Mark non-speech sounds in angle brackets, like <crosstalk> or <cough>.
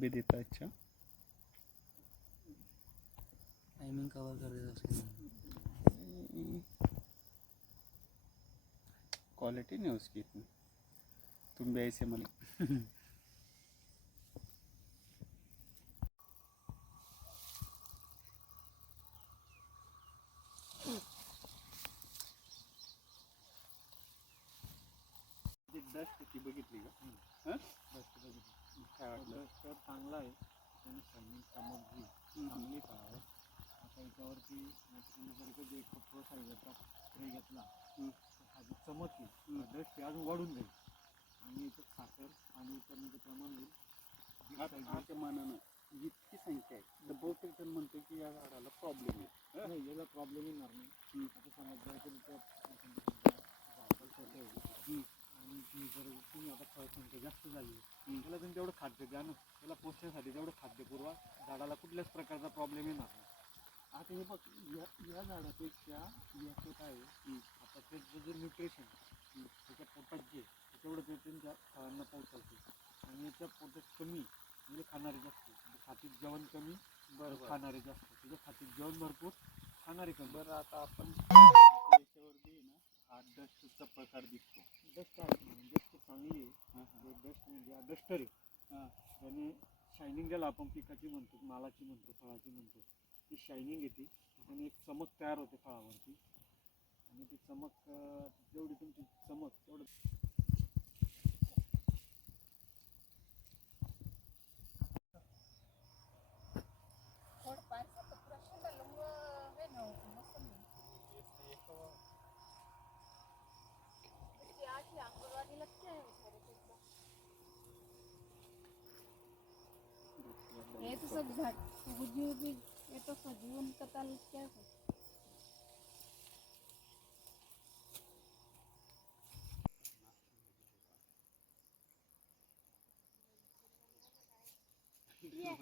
भी देता अच्छा. टाइमिंग कवर कर देता उसके क्वालिटी नहीं उसकी इतनी तुम भी ऐसे मला. <laughs> डस्ट ती बघितली का? हं? काय वाटलं? तर चांगला आहे. त्याने चमक जी. चांगली पाहावं. आता याच्यावरती जर कधी एक साईजचा स्प्रे घेतला हं. जो चमक येईल डस्ट अजून वाढून जाईल. आणि याच्यात साखर पाणी करण्याचं प्रमाण होईल. आजच्या मानानं इतकी संख्या आहे. तर बहुतेक जण म्हणतो की या झाडाला प्रॉब्लेम आहे. नाही याला प्रॉब्लेम येणार नाही. आता समज आणि ती जर तुम्ही आता फळसंख्या जास्त झाली त्याला तुम्ही तेवढं खाद्य द्या ना. त्याला पोषणासाठी तेवढं खाद्य पुरवा. झाडाला कुठल्याच प्रकारचा प्रॉब्लेम येणार नाही. आता हे बघ या या झाडापेक्षा याचं काय आहे, आता त्याचं जे न्यूट्रिशन त्याच्या पोटात जे आहे, तेवढं ते त्यांच्या फळांना पोहोचवते. आणि याच्या पोटात कमी म्हणजे खाणारे जास्त. म्हणजे खातीत जेवण कमी बरोबर. खाणारे जास्त. त्याच्या खातीत जेवण भरपूर खाणारे कमी. बरं आता आपण ना हा डस्टचा प्रकार दिसतो. डस्ट आहे. डस्ट चांगली आहे. डस्ट म्हणजे डस्टर आहे. त्याने शायनिंग ज्याला आपण पिकाची म्हणतो मालाची म्हणतो फळाची म्हणतो ती शायनिंग येते. त्याने एक चमक तयार होते फळावरती. आणि ती चमक जेवढी तुमची चमक तेवढं आंगनवाड़ी लगते हैं बेचारे को एकदम। ये तो सब झाड उगी उगी ये